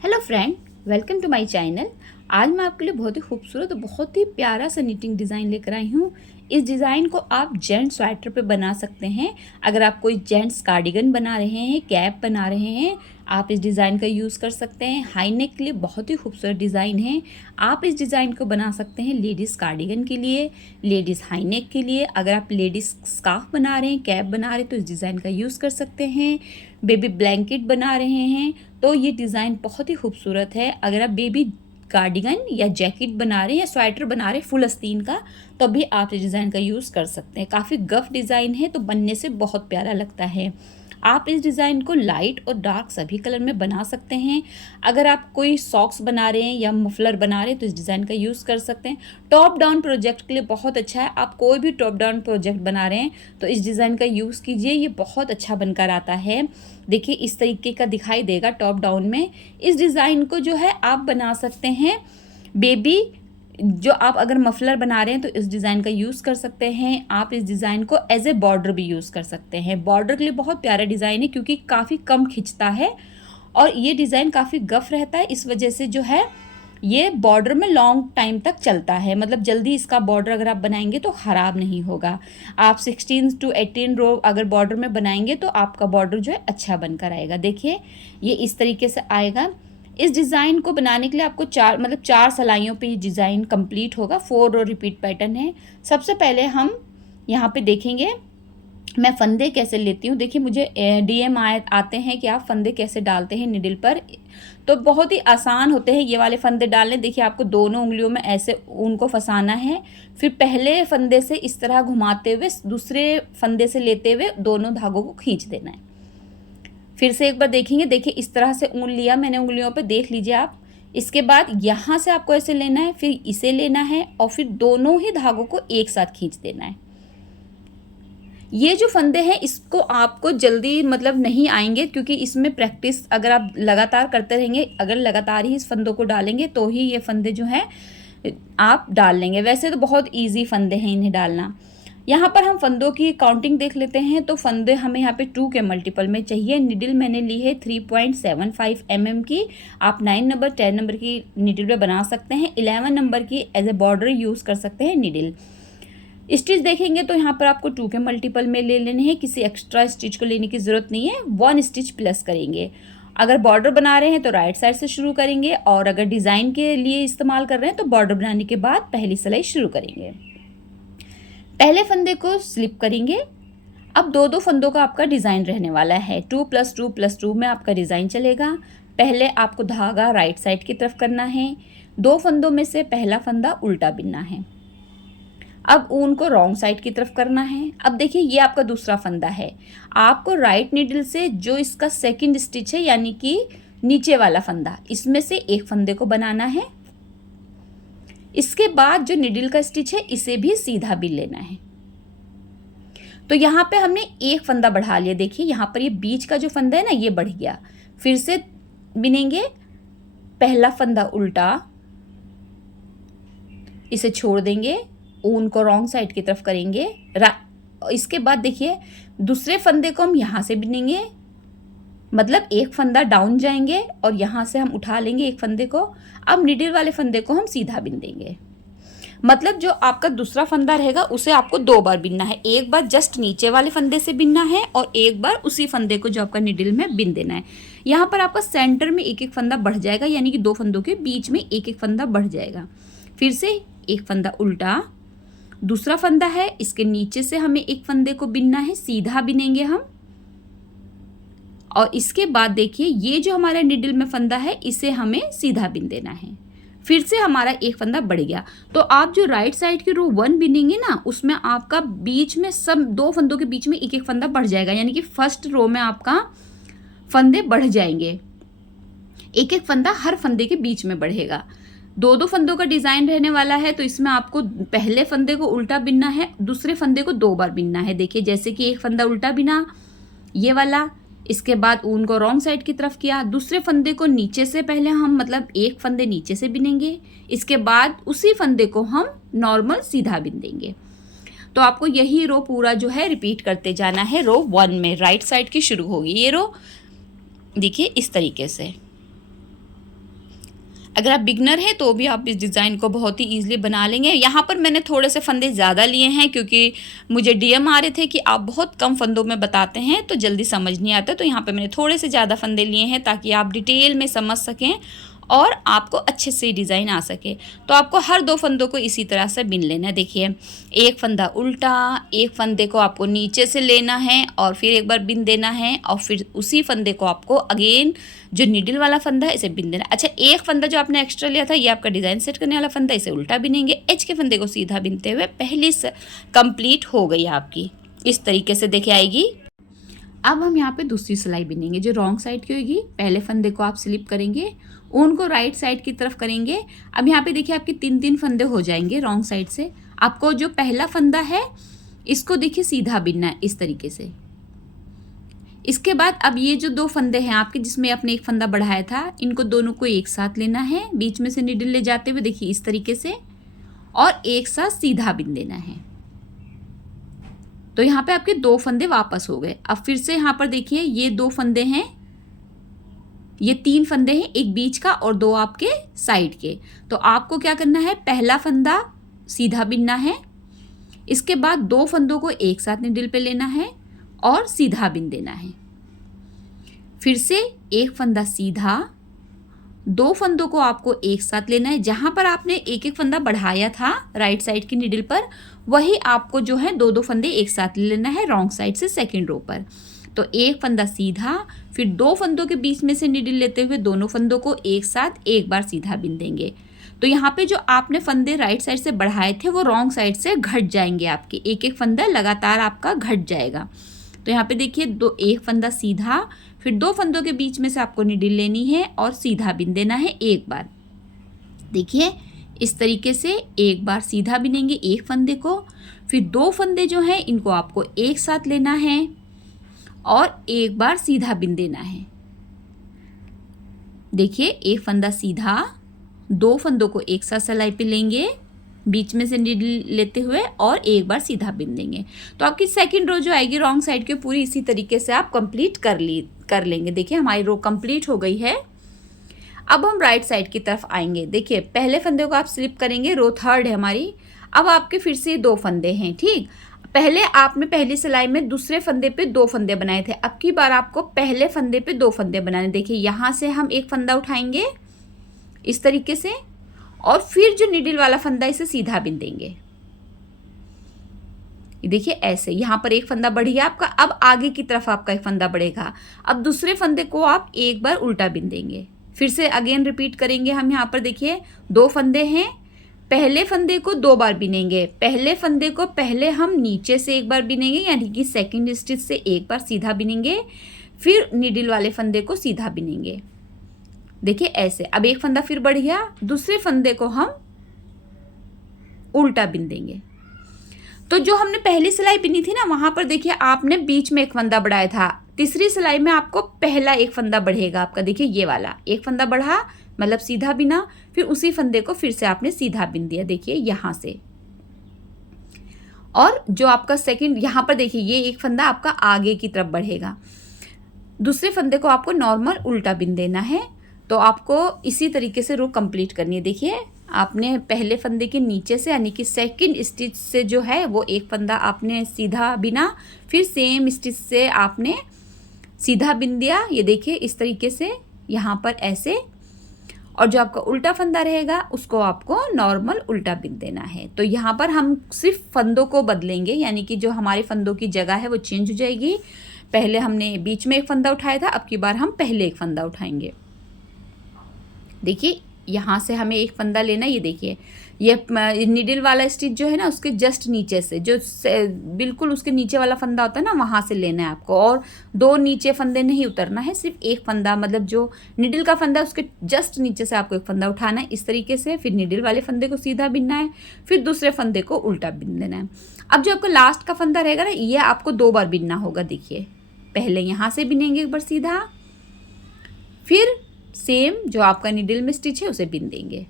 Hello friend, welcome to my channel. आज मैं आपके लिए बहुत ही खूबसूरत और बहुत ही प्यारा सा निटिंग डिज़ाइन लेकर आई हूँ। इस डिज़ाइन को आप जेंट्स स्वेटर पे बना सकते हैं। अगर आप कोई जेंट्स कार्डिगन बना रहे हैं, कैप बना रहे हैं, आप इस डिज़ाइन का यूज़ कर सकते हैं। हाई नेक के लिए बहुत ही खूबसूरत डिज़ाइन है। आप इस डिज़ाइन को बना सकते हैं लेडीज़ कार्डिगन के लिए, लेडीज़ हाई नेक के लिए। अगर आप लेडीज़ स्कार्फ बना रहे हैं, कैप बना रहे हैं, तो इस डिज़ाइन का यूज़ कर सकते हैं। बेबी ब्लैंकेट बना रहे हैं तो ये डिज़ाइन बहुत ही खूबसूरत है। अगर आप बेबी कार्डिगन या जैकेट बना रहे हैं या स्वेटर बना रहे हैं फुल आस्तीन का, तो भी आप इस डिज़ाइन का यूज़ कर सकते हैं। काफ़ी गफ डिज़ाइन है तो बनने से बहुत प्यारा लगता है। आप इस डिज़ाइन को लाइट और डार्क सभी कलर में बना सकते हैं। अगर आप कोई सॉक्स बना रहे हैं या मफलर बना रहे हैं तो इस डिज़ाइन का यूज़ कर सकते हैं। टॉप डाउन प्रोजेक्ट के लिए बहुत अच्छा है। आप कोई भी टॉप डाउन प्रोजेक्ट बना रहे हैं तो इस डिज़ाइन का यूज़ कीजिए, ये बहुत अच्छा बनकर आता है। देखिए इस तरीके का दिखाई देगा टॉप डाउन में। इस डिज़ाइन को जो है आप बना सकते हैं बेबी, जो आप अगर मफलर बना रहे हैं तो इस डिज़ाइन का यूज़ कर सकते हैं। आप इस डिज़ाइन को एज ए बॉर्डर भी यूज़ कर सकते हैं। बॉर्डर के लिए बहुत प्यारा डिज़ाइन है क्योंकि काफ़ी कम खिंचता है और ये डिज़ाइन काफ़ी गफ रहता है। इस वजह से जो है ये बॉर्डर में लॉन्ग टाइम तक चलता है, मतलब जल्दी इसका बॉर्डर अगर आप बनाएंगे तो ख़राब नहीं होगा। आप 16 to 18 रो अगर बॉर्डर में बनाएंगे तो आपका बॉर्डर जो है अच्छा बनकर आएगा। देखिए ये इस तरीके से आएगा। इस डिज़ाइन को बनाने के लिए आपको चार सिलाइयों पे ये डिज़ाइन कंप्लीट होगा। 4 रो रिपीट पैटर्न है। सबसे पहले हम यहाँ पे देखेंगे मैं फंदे कैसे लेती हूँ। देखिए मुझे डीएम आते हैं कि आप फंदे कैसे डालते हैं निडल पर, तो बहुत ही आसान होते हैं ये वाले फंदे डालने। देखिए आपको दोनों उंगलियों में ऐसे ऊन को फंसाना है, फिर पहले फंदे से इस तरह घुमाते हुए दूसरे फंदे से लेते हुए दोनों धागों को खींच देना है। फिर से एक बार देखेंगे। देखिए इस तरह से ऊन लिया मैंने उंगलियों पे, देख लीजिए आप। इसके बाद यहाँ से आपको ऐसे लेना है, फिर इसे लेना है और फिर दोनों ही धागों को एक साथ खींच देना है। ये जो फंदे हैं इसको आपको जल्दी नहीं आएंगे क्योंकि इसमें प्रैक्टिस अगर आप लगातार करते रहेंगे, अगर लगातार ही इस फंदों को डालेंगे तो ही ये फंदे जो हैं आप डाल लेंगे। वैसे तो बहुत इजी फंदे हैं इन्हें डालना। यहाँ पर हम फंदों की काउंटिंग देख लेते हैं। तो फंदे हमें यहाँ पे 2 के मल्टीपल में चाहिए। निडल मैंने ली है 3.75 mm की। आप 9 नंबर 10 नंबर की निडल पे बना सकते हैं। 11 नंबर की एज ए बॉर्डर यूज़ कर सकते हैं निडल। स्टिच देखेंगे तो यहाँ पर आपको 2 के मल्टीपल में ले लेने हैं। किसी एक्स्ट्रा स्टिच को लेने की ज़रूरत नहीं है। 1 स्टिच प्लस करेंगे। अगर बॉर्डर बना रहे हैं तो राइट साइड से शुरू करेंगे और अगर डिज़ाइन के लिए इस्तेमाल कर रहे हैं तो बॉर्डर बनाने के बाद पहली सिलाई शुरू करेंगे। पहले फंदे को स्लिप करेंगे। अब दो फंदों का आपका डिज़ाइन रहने वाला है। 2 + 2 + 2 में आपका डिज़ाइन चलेगा। पहले आपको धागा राइट साइड की तरफ करना है। 2 फंदों में से पहला फंदा उल्टा बिनना है। अब ऊन को रॉन्ग साइड की तरफ करना है। अब देखिए ये आपका दूसरा फंदा है। आपको राइट नीडल से जो इसका सेकंड स्टिच है यानी कि नीचे वाला फंदा, इसमें से एक फंदे को बनाना है। इसके बाद जो नीडल का स्टिच है इसे भी सीधा बिन लेना है। तो यहाँ पे हमने एक फंदा बढ़ा लिया। देखिए यहाँ पर ये बीच का जो फंदा है ना ये बढ़ गया। फिर से बिनेंगे। पहला फंदा उल्टा, इसे छोड़ देंगे, ऊन को रॉन्ग साइड की तरफ करेंगे। इसके बाद देखिए दूसरे फंदे को हम यहाँ से बिनेंगे, मतलब एक फंदा डाउन जाएंगे और यहाँ से हम उठा लेंगे एक फंदे को। अब निडल वाले फंदे को हम सीधा बिन देंगे। मतलब जो आपका दूसरा फंदा रहेगा उसे आपको 2 बार बिनना है। एक बार जस्ट नीचे वाले फंदे से बिनना है और एक बार उसी फंदे को जो आपका निडल में बिन देना है। यहाँ पर आपका सेंटर में एक एक फंदा बढ़ जाएगा, यानी कि 2 फंदों के बीच में एक एक फंदा बढ़ जाएगा। फिर से एक फंदा उल्टा, दूसरा फंदा है इसके नीचे से हमें एक फंदे को बिनना है, सीधा बिनेंगे हम। और इसके बाद देखिए ये जो हमारा निडल में फंदा है इसे हमें सीधा बिन देना है। फिर से हमारा एक फंदा बढ़ गया। तो आप जो राइट साइड की रो 1 बिनेंगे ना उसमें आपका बीच में सब 2 फंदों के बीच में एक एक फंदा बढ़ जाएगा, यानी कि फर्स्ट रो में आपका फंदे बढ़ जाएंगे। एक एक फंदा हर फंदे के बीच में बढ़ेगा। 2 फंदों का डिज़ाइन रहने वाला है तो इसमें आपको पहले फंदे को उल्टा बिनना है, दूसरे फंदे को 2 बार बिनना है। देखिए जैसे कि एक फंदा उल्टा बिना ये वाला, इसके बाद ऊन को रॉन्ग साइड की तरफ किया। दूसरे फंदे को नीचे से पहले हम एक फंदे नीचे से बिनेंगे, इसके बाद उसी फंदे को हम नॉर्मल सीधा बिन देंगे। तो आपको यही रो पूरा जो है रिपीट करते जाना है। रो 1 में राइट साइड की शुरू होगी ये रो। देखिए इस तरीके से अगर आप बिगनर हैं तो भी आप इस डिज़ाइन को बहुत ही ईज़िली बना लेंगे। यहाँ पर मैंने थोड़े से फंदे ज़्यादा लिए हैं क्योंकि मुझे डीएम आ रहे थे कि आप बहुत कम फंदों में बताते हैं तो जल्दी समझ नहीं आता, तो यहाँ पे मैंने थोड़े से ज़्यादा फंदे लिए हैं ताकि आप डिटेल में समझ सकें और आपको अच्छे से डिज़ाइन आ सके। तो आपको हर 2 फंदों को इसी तरह से बिन लेना है। देखिए, एक फंदा उल्टा, एक फंदे को आपको नीचे से लेना है और फिर एक बार बिन देना है और फिर उसी फंदे को आपको अगेन जो नीडल वाला फंदा है इसे बिन देना। अच्छा, एक फंदा जो आपने एक्स्ट्रा लिया था ये आपका डिज़ाइन सेट करने वाला फंदा, इसे उल्टा बिनेंगे। एच के फंदे को सीधा बिनते हुए पहली कंप्लीट हो गई आपकी। इस तरीके से देखिए आएगी। अब हम यहाँ पे दूसरी सिलाई बिनेंगे जो रॉन्ग साइड की होगी। पहले फंदे को आप स्लिप करेंगे, ऊन को राइट साइड की तरफ करेंगे। अब यहाँ पे देखिए आपके 3-3 फंदे हो जाएंगे रॉन्ग साइड से। आपको जो पहला फंदा है इसको देखिए सीधा बिनना है इस तरीके से। इसके बाद अब ये जो 2 फंदे हैं आपके जिसमें आपने एक फंदा बढ़ाया था, इनको दोनों को एक साथ लेना है, बीच में से नीडल ले जाते हुए देखिए इस तरीके से, और एक साथ सीधा बिन देना है। तो यहाँ पे आपके 2 फंदे वापस हो गए। अब फिर से यहाँ पर देखिए ये 2 फंदे हैं, ये 3 फंदे हैं, एक बीच का और 2 आपके साइड के। तो आपको क्या करना है, पहला फंदा सीधा बिनना है, इसके बाद 2 फंदों को एक साथ नीडल पे लेना है और सीधा बिन देना है। फिर से एक फंदा सीधा, 2 फंदों को आपको एक साथ लेना है। जहाँ पर आपने एक एक फंदा बढ़ाया था राइट साइड की नीडल पर, वही आपको जो है 2-2 फंदे एक साथ लेना है रॉन्ग साइड से सेकेंड रो पर। तो एक फंदा सीधा, फिर 2 फंदों के बीच में से नीडल लेते हुए दोनों फंदों को एक साथ एक बार सीधा बिन देंगे। तो यहाँ पे जो आपने फंदे राइट साइड से बढ़ाए थे वो रॉन्ग साइड से घट जाएंगे आपके, एक एक फंदा लगातार आपका घट जाएगा। तो यहाँ पे देखिए एक फंदा सीधा, फिर 2 फंदों के बीच में से आपको नीडल लेनी है और सीधा बिन देना है एक बार। देखिए इस तरीके से एक बार सीधा बिनेंगे एक फंदे को, फिर 2 फंदे जो हैं इनको आपको एक साथ लेना है और एक बार सीधा बिन देना है। देखिए एक फंदा सीधा, 2 फंदों को एक साथ सिलाई पे लेंगे, बीच में से नीडल लेते हुए और एक बार सीधा बिन देंगे। तो आपकी सेकंड रो जो आएगी रॉन्ग साइड की पूरी इसी तरीके से आप कंप्लीट कर लेंगे। देखिए हमारी रो कंप्लीट हो गई है। अब हम राइट साइड की तरफ आएंगे। देखिए पहले फंदे को आप स्लिप करेंगे, रो थर्ड है हमारी। अब आपके फिर से 2 फंदे हैं, ठीक। पहले आपने पहली सिलाई में दूसरे फंदे पे 2 फंदे बनाए थे, अब की बार आपको पहले फंदे पे 2 फंदे बनाने। देखिए यहाँ से हम एक फंदा उठाएंगे इस तरीके से और फिर जो नीडल वाला फंदा इसे सीधा बिन देंगे। देखिए ऐसे यहाँ पर एक फंदा बढ़ गया आपका, अब आगे की तरफ आपका एक फंदा बढ़ेगा। अब दूसरे फंदे को आप एक बार उल्टा बिन देंगे, फिर से अगेन रिपीट करेंगे हम। यहाँ पर देखिए 2 फंदे हैं, पहले फंदे को 2 बार बिनेंगे। पहले फंदे को पहले हम नीचे से एक बार बिनेंगे यानी कि सेकंड स्टिच से एक बार सीधा बिनेंगे, फिर नीडल वाले फंदे को सीधा बिनेंगे। देखिए ऐसे। अब एक फंदा फिर बढ़ गया, दूसरे फंदे को हम उल्टा बिन देंगे। तो जो हमने पहली सिलाई बिनी थी ना वहां पर देखिए आपने बीच में एक फंदा बढ़ाया था, तीसरी सिलाई में आपको पहला एक फंदा बढ़ेगा आपका। देखिए ये वाला एक फंदा बढ़ा मतलब सीधा बिना, फिर उसी फंदे को फिर से आपने सीधा बिन दिया। देखिए यहां से, और जो आपका सेकंड यहाँ पर देखिए ये एक फंदा आपका आगे की तरफ बढ़ेगा, दूसरे फंदे को आपको नॉर्मल उल्टा बिन देना है। तो आपको इसी तरीके से रो कंप्लीट करनी है। देखिए आपने पहले फंदे के नीचे से यानी कि सेकंड स्टिच से जो है वो एक फंदा आपने सीधा बिना, फिर सेम स्टिच से आपने सीधा बिन दिया। ये देखिए इस तरीके से यहाँ पर ऐसे, और जो आपका उल्टा फंदा रहेगा उसको आपको नॉर्मल उल्टा बिन देना है। तो यहाँ पर हम सिर्फ फंदों को बदलेंगे, यानी कि जो हमारे फंदों की जगह है वो चेंज हो जाएगी। पहले हमने बीच में एक फंदा उठाया था, अब की बार हम पहले एक फंदा उठाएंगे। देखिए यहाँ से हमें एक फंदा लेना, ये देखिए ये नीडल वाला स्टिच जो है ना उसके जस्ट नीचे से, जो बिल्कुल उसके नीचे वाला फंदा होता है ना वहाँ से लेना है आपको, और 2 नीचे फंदे नहीं उतरना है, सिर्फ एक फंदा, मतलब जो नीडल का फंदा है उसके जस्ट नीचे से आपको एक फंदा उठाना है इस तरीके से, फिर नीडल वाले फंदे को सीधा बिनना है, फिर दूसरे फंदे को उल्टा बिन देना है। अब जो आपका लास्ट का फंदा रहेगा ना ये आपको 2 बार बिनना होगा। देखिए पहले यहाँ से बिनेंगे एक बार सीधा, फिर सेम जो आपका नीडल में स्टिच है उसे बिन देंगे।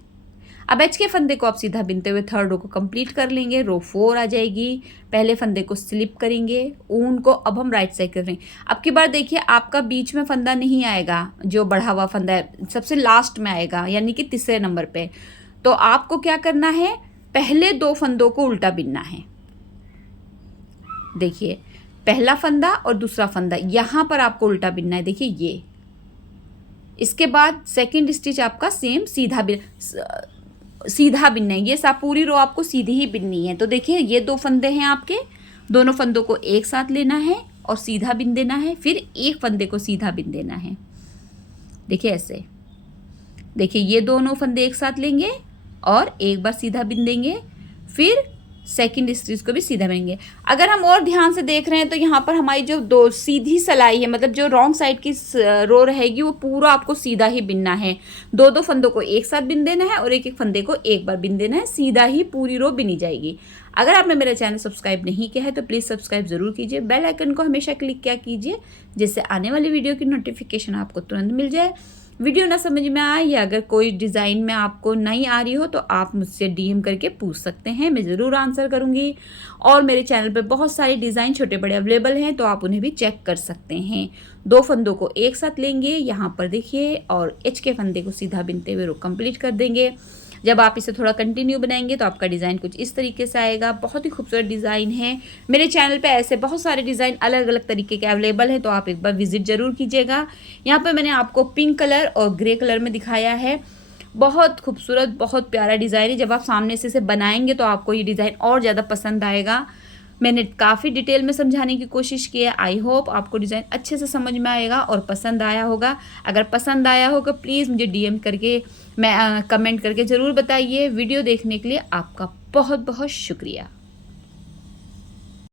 अब एच के फंदे को आप सीधा बिनते हुए थर्ड रो को कंप्लीट कर लेंगे। रो 4 आ जाएगी। पहले फंदे को स्लिप करेंगे, ऊन को अब हम राइट साइड कर रहे हैं। अब की बार देखिए आपका बीच में फंदा नहीं आएगा, जो बढ़ा हुआ फंदा है सबसे लास्ट में आएगा, यानी कि तीसरे नंबर पे। तो आपको क्या करना है, पहले 2 फंदों को उल्टा बिनना है। देखिए पहला फंदा और दूसरा फंदा यहाँ पर आपको उल्टा बिनना है, देखिए ये। इसके बाद सेकंड स्टिच आपका सेम सीधा बिनना है। ये सब पूरी रो आपको सीधी ही बिननी है। तो देखिए ये 2 फंदे हैं आपके, दोनों फंदों को एक साथ लेना है और सीधा बिन देना है, फिर एक फंदे को सीधा बिन देना है। देखिए ऐसे, देखिए ये दोनों फंदे एक साथ लेंगे और एक बार सीधा बिन देंगे, फिर सेकंड स्टिच को भी सीधा बिनेंगे। अगर हम और ध्यान से देख रहे हैं तो यहाँ पर हमारी जो 2 सीधी सलाई है, मतलब जो रॉन्ग साइड की रो रहेगी वो पूरा आपको सीधा ही बिनना है। 2 फंदों को एक साथ बिन देना है और एक फंदे को एक बार बिन देना है, सीधा ही पूरी रो बिनी जाएगी। अगर आपने मेरा चैनल सब्सक्राइब नहीं किया है तो प्लीज़ सब्सक्राइब ज़रूर कीजिए। बेल आइकन को हमेशा क्लिक किया कीजिए, जिससे आने वाली वीडियो की नोटिफिकेशन आपको तुरंत मिल जाए। वीडियो ना समझ में आए या अगर कोई डिज़ाइन में आपको नहीं आ रही हो तो आप मुझसे डीएम करके पूछ सकते हैं, मैं ज़रूर आंसर करूँगी। और मेरे चैनल पे बहुत सारे डिज़ाइन छोटे बड़े अवेलेबल हैं, तो आप उन्हें भी चेक कर सकते हैं। 2 फंदों को एक साथ लेंगे यहाँ पर देखिए, और एच के फंदे को सीधा बिनते हुए रो कंप्लीट कर देंगे। जब आप इसे थोड़ा कंटिन्यू बनाएंगे तो आपका डिज़ाइन कुछ इस तरीके से आएगा। बहुत ही खूबसूरत डिज़ाइन है। मेरे चैनल पे ऐसे बहुत सारे डिज़ाइन अलग अलग तरीके के अवेलेबल हैं, तो आप एक बार विजिट ज़रूर कीजिएगा। यहाँ पे मैंने आपको पिंक कलर और ग्रे कलर में दिखाया है। बहुत खूबसूरत, बहुत प्यारा डिज़ाइन है। जब आप सामने से इसे बनाएंगे तो आपको ये डिज़ाइन और ज़्यादा पसंद आएगा। मैंने काफ़ी डिटेल में समझाने की कोशिश की है। आई होप आपको डिज़ाइन अच्छे से समझ में आएगा और पसंद आया होगा। अगर पसंद आया होगा प्लीज़ मुझे डीएम करके, कमेंट करके ज़रूर बताइए। वीडियो देखने के लिए आपका बहुत बहुत शुक्रिया।